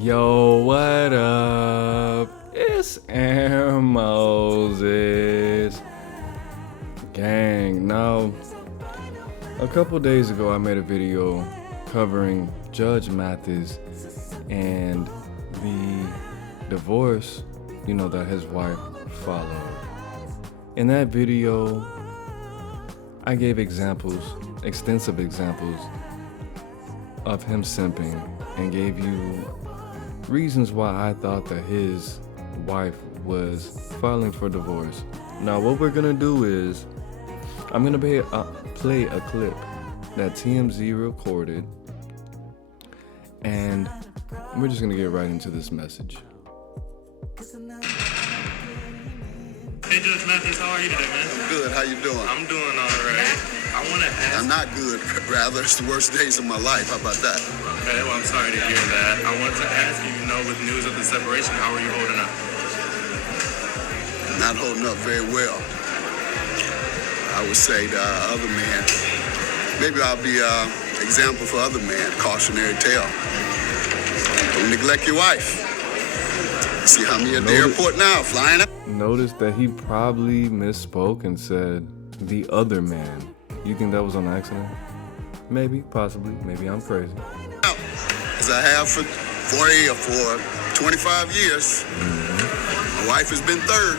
Yo, what up? It's Aaron Moses. Gang, now, a couple days ago I made a video covering Judge Mathis and the divorce, that his wife followed. In that video, I gave extensive examples of him simping and gave you reasons why I thought that his wife was filing for divorce. Now what we're gonna do is I'm gonna play a clip that TMZ recorded, and we're just gonna get right into this message. Hey Judge Mathis, how are you today, man? I'm good. How you doing? I'm doing all right. I want to ask. I'm not good. Rather, it's the worst days of my life. How about that? Okay, well, I'm sorry to hear that. I wanted to ask you, with news of the separation, how are you holding up? Not holding up very well. I would say the other man, maybe I'll be an example for other men, cautionary tale. Don't neglect your wife. See how many at the airport now, flying out. Notice that he probably misspoke and said the other man. You think that was on accident? Maybe, possibly. Maybe I'm crazy. As I have for 40 or for 25 years. My wife has been third.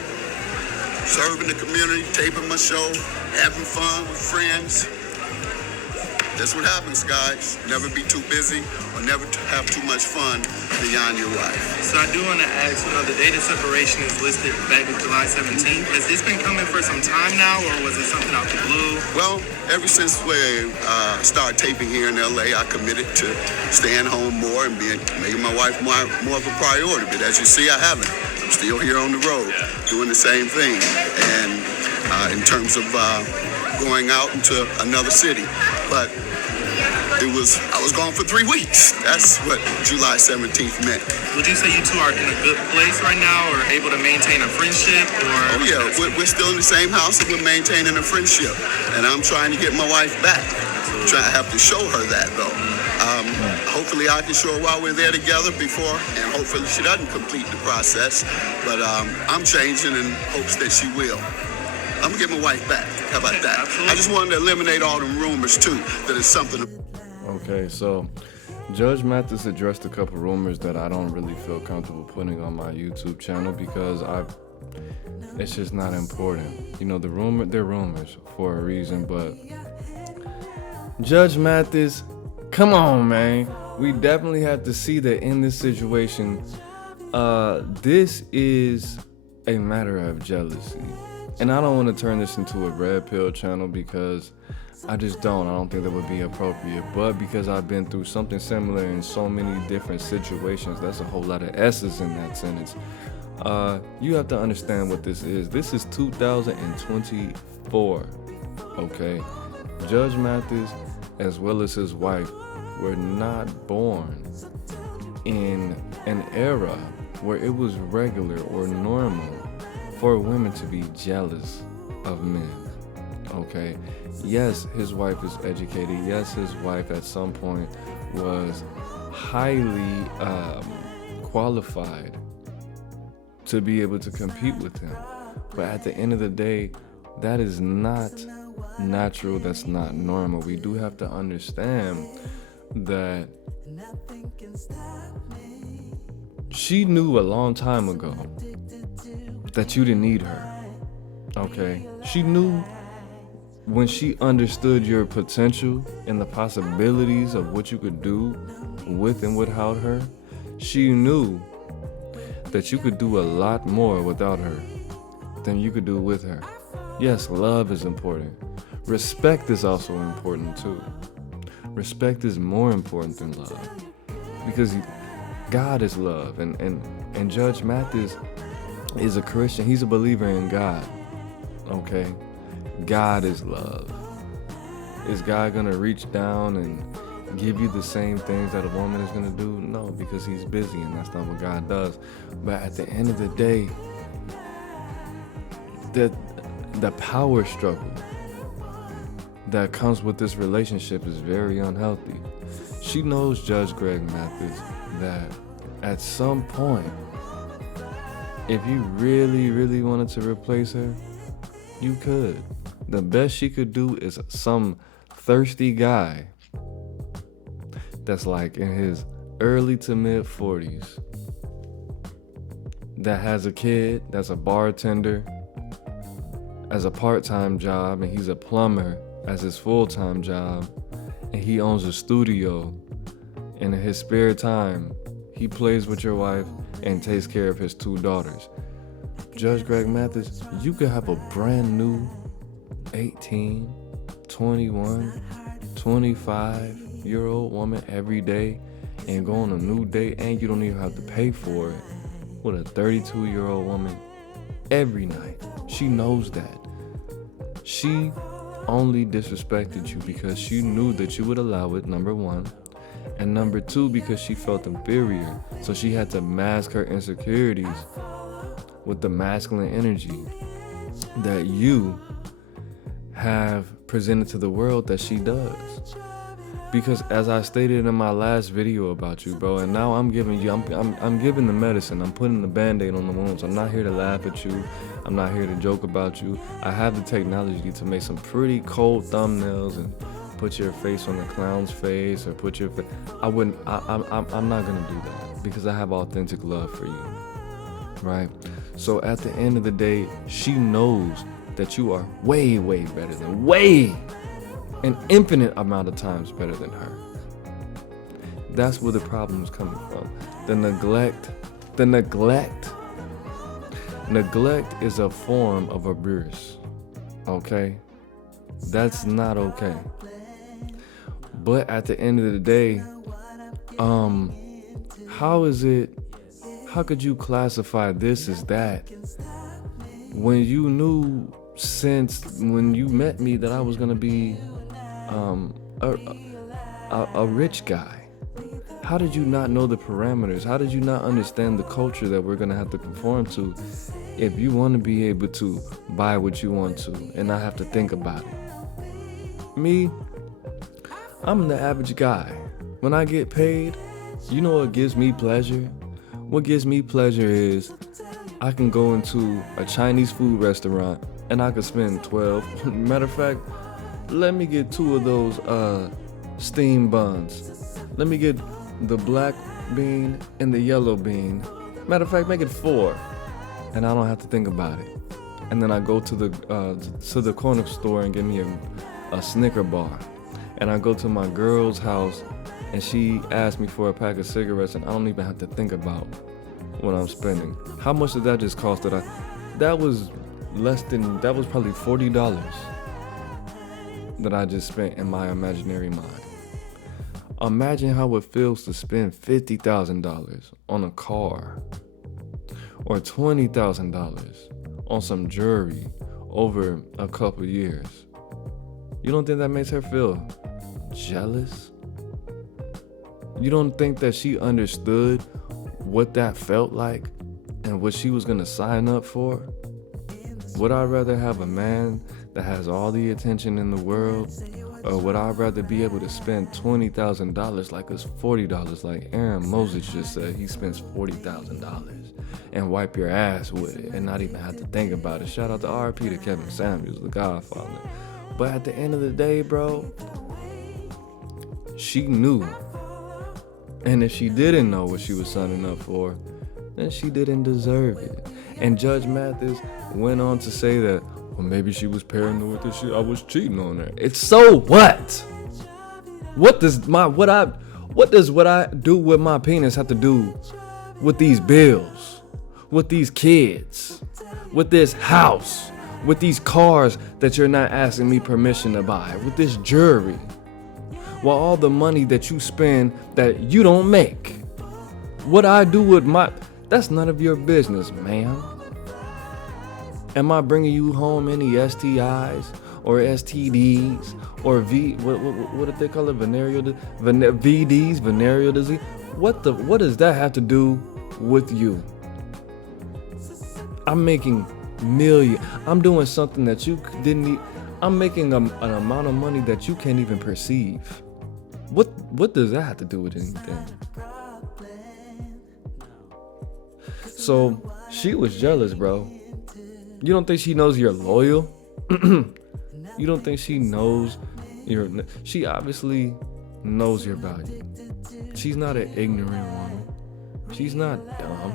Serving the community, taping my show, having fun with friends. That's what happens, guys. Never be too busy or never have too much fun beyond your wife. So I do want to ask, the date of separation is listed back in July 17th. Has this been coming for some time now, or was it something out the blue? Well, ever since we started taping here in LA, I committed to staying home more and making my wife more of a priority. But as you see, I haven't. I'm still here on the road, doing the same thing. And in terms of going out into another city. But I was gone for 3 weeks. That's what July 17th meant. Would you say you two are in a good place right now, or able to maintain a friendship? Oh yeah, we're still in the same house and we're maintaining a friendship. And I'm trying to get my wife back. I have to show her that though. Hopefully I can show her while we're there together before, and hopefully she doesn't complete the process. But I'm changing in hopes that she will. I'm gonna get my wife back. How about that? Absolutely. I just wanted to eliminate all the rumors too, that it's something. Okay, so Judge Mathis addressed a couple rumors that I don't really feel comfortable putting on my YouTube channel because it's just not important. They're rumors for a reason, but Judge Mathis, come on, man. We definitely have to see that in this situation, this is a matter of jealousy. And I don't want to turn this into a red pill channel because I don't think that would be appropriate. But because I've been through something similar in so many different situations, that's a whole lot of S's in that sentence. You have to understand what this is. This is 2024, okay? Judge Mathis, as well as his wife, were not born in an era where it was regular or normal for women to be jealous of men, okay? Yes, his wife is educated. Yes, his wife at some point was highly qualified to be able to compete with him. But at the end of the day, that is not natural. That's not normal. We do have to understand that she knew a long time ago that you didn't need her, okay? She knew when she understood your potential and the possibilities of what you could do with and without her. She knew that you could do a lot more without her than you could do with her. Yes, love is important. Respect is also important too. Respect is more important than love because God is love, and Judge Mathis is a Christian. He's a believer in God, okay? God is love. Is God gonna reach down and give you the same things that a woman is gonna do? No, because he's busy and that's not what God does. But at the end of the day, the power struggle that comes with this relationship is very unhealthy. She knows Judge Greg Mathis that at some point, if you really, really wanted to replace her, you could. The best she could do is some thirsty guy that's like in his early to mid 40s that has a kid that's a bartender as a part-time job, and he's a plumber as his full-time job, and he owns a studio, and in his spare time he plays with your wife and takes care of his 2 daughters. Judge Greg Mathis, you could have a brand new 18, 21, 25-year-old woman every day and go on a new date, and you don't even have to pay for it, with a 32-year-old woman every night. She knows that. She only disrespected you because she knew that you would allow it, number one. And number two, because she felt inferior. So she had to mask her insecurities with the masculine energy that you have presented to the world that she does. Because as I stated in my last video about you, bro, and now I'm giving you, I'm giving the medicine. I'm putting the Band-Aid on the wounds. I'm not here to laugh at you. I'm not here to joke about you. I have the technology to make some pretty cold thumbnails and put your face on the clown's face, or put your face. I'm not gonna do that because I have authentic love for you, right? So at the end of the day, she knows that you are way, way better than, an infinite amount of times better than her. That's where the problem is coming from. The neglect. Neglect is a form of abuse, okay? That's not okay. But at the end of the day, how could you classify this as that when you knew since when you met me that I was gonna be a rich guy? How did you not know the parameters? How did you not understand the culture that we're gonna have to conform to if you want to be able to buy what you want to and not have to think about it? Me, I'm the average guy. When I get paid, you know what gives me pleasure? What gives me pleasure is I can go into a Chinese food restaurant and I could spend 12. Matter of fact, let me get 2 of those steamed buns. Let me get the black bean and the yellow bean. Matter of fact, make it 4, and I don't have to think about it. And then I go to the corner store and get me a Snicker bar. And I go to my girl's house and she asked me for a pack of cigarettes, and I don't even have to think about what I'm spending. How much did that just cost? That was probably $40 that I just spent in my imaginary mind. Imagine how it feels to spend $50,000 on a car or $20,000 on some jewelry over a couple years. You don't think that makes her feel jealous? You don't think that she understood what that felt like and what she was gonna sign up for? Would I rather have a man that has all the attention in the world, or would I rather be able to spend $20,000 like it's $40, like Aaron Moses just said he spends $40,000 and wipe your ass with it and not even have to think about it? Shout out to RP to Kevin Samuels, the Godfather. But at the end of the day, bro, she knew. And if she didn't know what she was signing up for, then she didn't deserve it. And Judge Mathis went on to say that, well, maybe she was paranoid that I was cheating on her. It's so what? What does what I do with my penis have to do with these bills, with these kids, with this house, with these cars that you're not asking me permission to buy, with this jewelry? While all the money that you spend that you don't make, what I do with that's none of your business, man. Am I bringing you home any STIs or STDs or what do they call it? VDs, venereal disease? What does that have to do with you? I'm making millions. I'm doing something that you didn't. I'm making an amount of money that you can't even perceive. What does that have to do with anything? So she was jealous, bro. You don't think she knows you're loyal? You don't think she knows she obviously knows your value. She's not an ignorant woman. She's not dumb.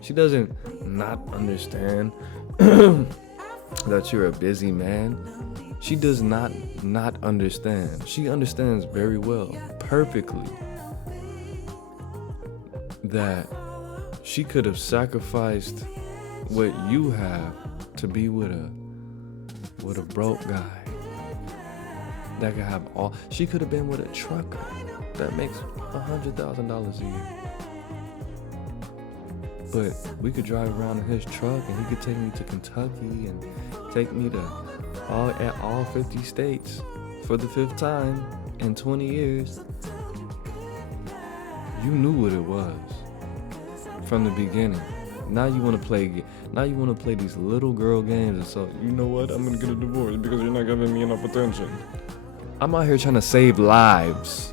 She doesn't not understand that you're a busy man. She does not understand. She understands very well, perfectly, that she could have sacrificed what you have to be with a broke guy that could have all. She could have been with a trucker that makes $100,000 a year. But we could drive around in his truck and he could take me to Kentucky and take me to all 50 states for the 5th time in 20 years. You knew what it was from the beginning. Now you want to play these little girl games, and so you know what? I'm gonna get a divorce because you're not giving me enough attention. I'm out here trying to save lives.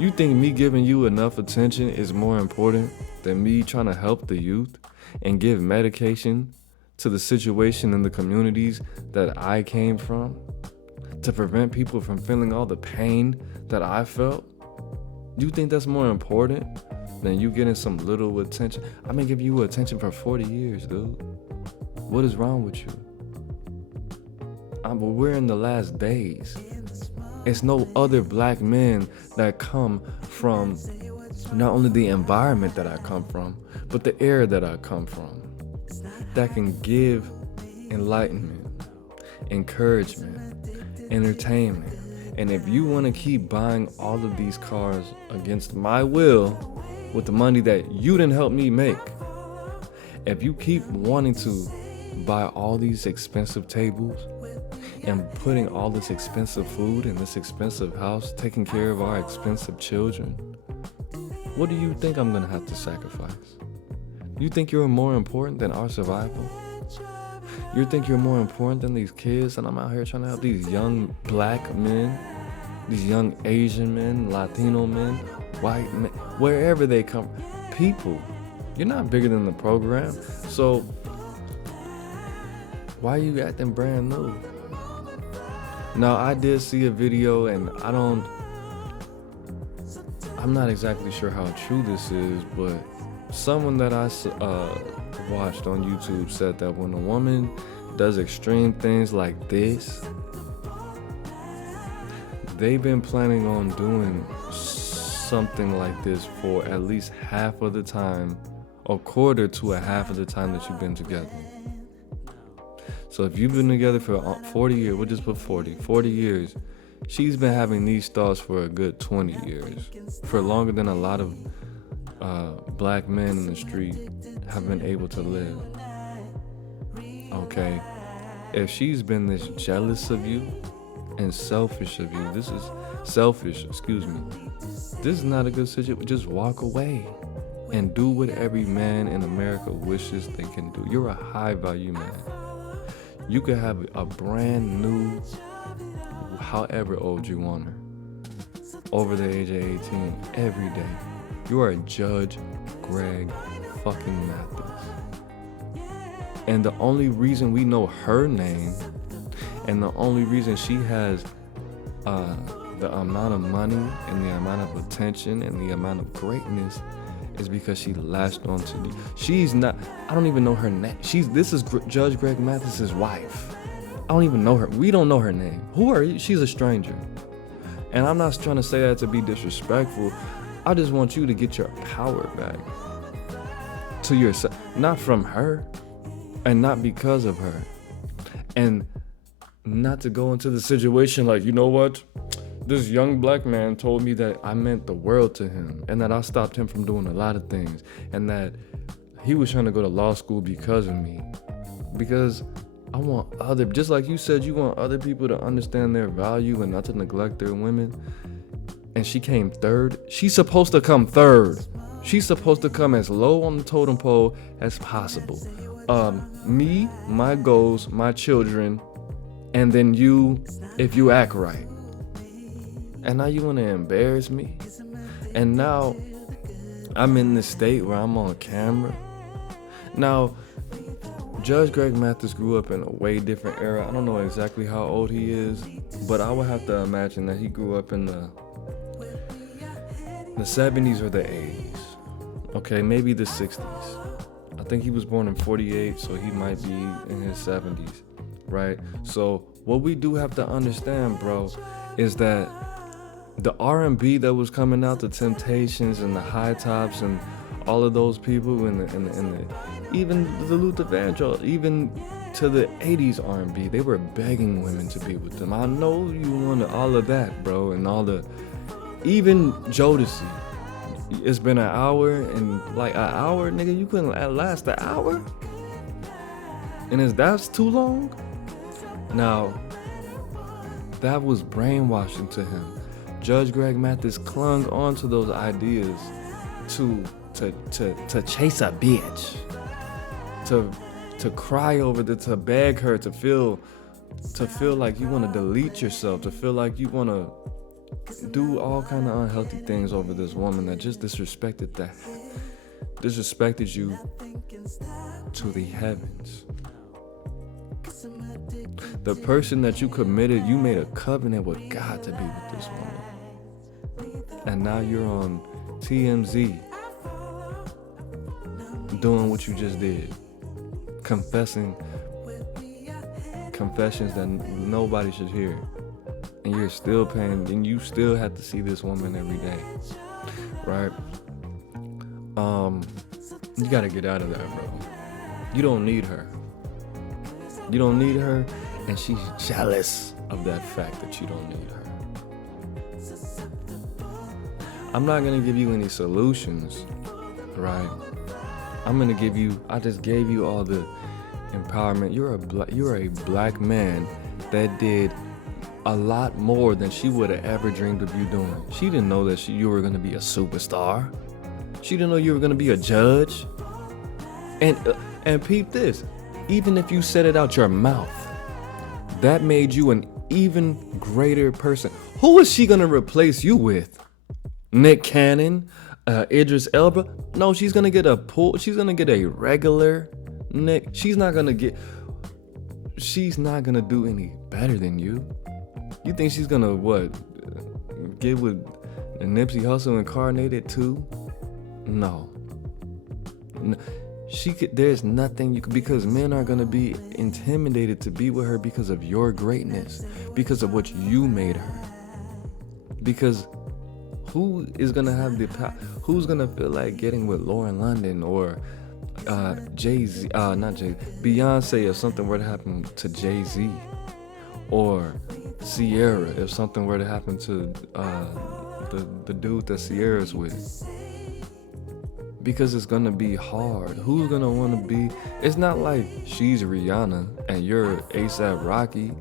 You think me giving you enough attention is more important than me trying to help the youth and give medication to the situation in the communities that I came from to prevent people from feeling all the pain that I felt? You think that's more important than you getting some little attention? I've been giving you attention for 40 years, dude. What is wrong with you? But we're in the last days. It's no other black men that come from not only the environment that I come from, but the era that I come from, that can give enlightenment, encouragement, entertainment. And if you want to keep buying all of these cars against my will with the money that you didn't help me make, if you keep wanting to buy all these expensive tables and putting all this expensive food in this expensive house, taking care of our expensive children, what do you think I'm gonna have to sacrifice? You think you're more important than our survival? You think you're more important than these kids? And I'm out here trying to help these young black men, these young Asian men, Latino men, white men, wherever they come. People, you're not bigger than the program. So why are you acting brand new? Now, I did see a video, and I'm not exactly sure how true this is, but someone that I watched on YouTube said that when a woman does extreme things like this, they've been planning on doing something like this for at least half of the time, a quarter to a half of the time that you've been together. So if you've been together for 40 years, we'll just put 40 years, she's been having these thoughts for a good 20 years, for longer than a lot of black men in the street have been able to live. Okay? If she's been this jealous of you and selfish of you, this is not a good situation. Just walk away and do what every man in America wishes they can do. You're a high value man. You could have a brand new, however old you want her, over the age of 18 every day. You are Judge Greg fucking Mathis. And the only reason we know her name, and the only reason she has the amount of money and the amount of attention and the amount of greatness, is because she latched onto you. She's not, I don't even know her name. This is Judge Greg Mathis's wife. I don't even know her. We don't know her name. Who are you? She's a stranger. And I'm not trying to say that to be disrespectful. I just want you to get your power back to yourself, not from her and not because of her. And not to go into the situation like, you know what? This young black man told me that I meant the world to him and that I stopped him from doing a lot of things and that he was trying to go to law school because of me. Because I want just like you said, you want other people to understand their value and not to neglect their women. And she came third. She's supposed to come third. She's supposed to come as low on the totem pole as possible. Me, my goals, my children, and then you, if you act right. And now you want to embarrass me? And now I'm in this state where I'm on camera. Now, Judge Greg Mathis grew up in a way different era. I don't know exactly how old he is, but I would have to imagine that he grew up in the 70s or the 80s. Okay, maybe the 60s. I think he was born in 48, so he might be in his 70s, right? So what we do have to understand, bro, is that the R&B that was coming out, the Temptations and the High Tops and all of those people, and even the Luther Vandross, even to the 80s R&B, they were begging women to be with them. I know you wanted all of that, bro, and all the, even Jodeci. It's been an hour, and like an hour, nigga, you couldn't last an hour? And that's too long? Now, that was brainwashing to him. Judge Greg Mathis clung on to those ideas to chase a bitch, to cry over the, to beg her, to feel like you want to delete yourself, to feel like you want to do all kind of unhealthy things over this woman that just disrespected you to the heavens. The person that you committed, you made a covenant with God to be with this woman. And now you're on TMZ doing what you just did. Confessions that nobody should hear. And you're still paying, and you still have to see this woman every day. Right? You gotta get out of there, bro. You don't need her. You don't need her, and she's jealous of that fact that you don't need her. I'm not gonna give you any solutions, right? I just gave you all the empowerment. You're a black man that did a lot more than she would have ever dreamed of you doing. She didn't know that you were gonna be a superstar. She didn't know you were gonna be a judge. And peep this, even if you said it out your mouth, that made you an even greater person. Who is she gonna replace you with? Nick Cannon, Idris Elba? No, she's gonna get a regular Nick. She's not gonna do any better than you. You think she's gonna get with Nipsey Hussle incarnated too? No. There's nothing you could, because men are gonna be intimidated to be with her because of your greatness, because of what you made her. Because who is gonna have the power? Who's gonna feel like getting with Lauren London or Jay-Z, not Jay, Beyonce if something were to happen to Jay-Z, or Sierra if something were to happen to the dude that Sierra's with? Because it's gonna be hard. Who's gonna wanna be? It's not like she's Rihanna and you're A$AP Rocky.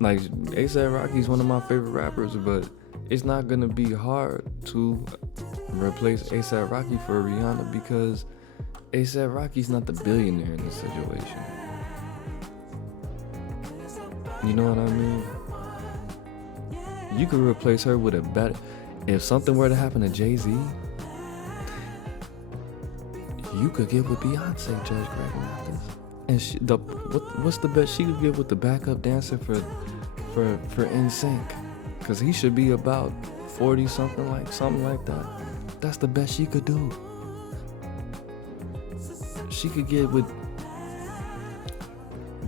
Like, A$AP Rocky's one of my favorite rappers, but it's not gonna be hard to replace A$AP Rocky for Rihanna, because A$AP Rocky's not the billionaire in this situation. You know what I mean? You could replace her with a better. If something were to happen to Jay-Z, you could get with Beyonce, Judge Greg Mathis. And what's the best she could get with the backup dancer for NSYNC? Because he should be about 40 something like that. That's the best she could do. She could get with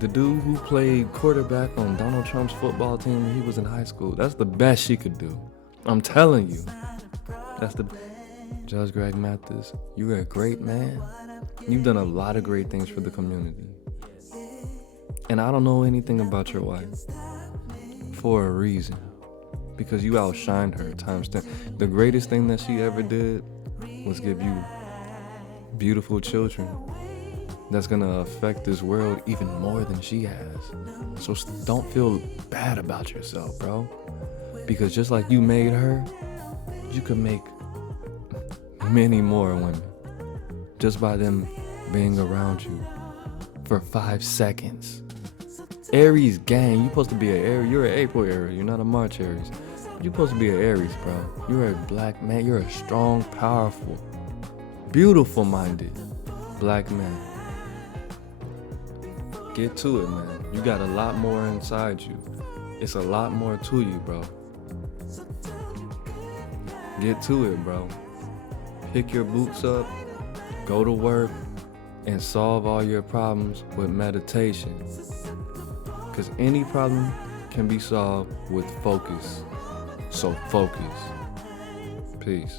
the dude who played quarterback on Donald Trump's football team when he was in high school. That's the best she could do. I'm telling you. Judge Greg Mathis, you're a great man. You've done a lot of great things for the community. And I don't know anything about your wife for a reason. Because you outshined her times 10. The greatest thing that she ever did was give you beautiful children that's gonna affect this world even more than she has. So don't feel bad about yourself, bro. Because just like you made her, you can make many more women just by them being around you for 5 seconds. Aries gang, you're supposed to be an Aries. You're an April Aries. You're not a March Aries. You're supposed to be an Aries, bro. You're a black man. You're a strong, powerful beautiful minded black man. Get to it, man. You got a lot more inside you. It's a lot more to you, bro. Get to it, bro. Pick your boots up, go to work, and solve all your problems with meditation. Because any problem can be solved with focus. So focus. Peace.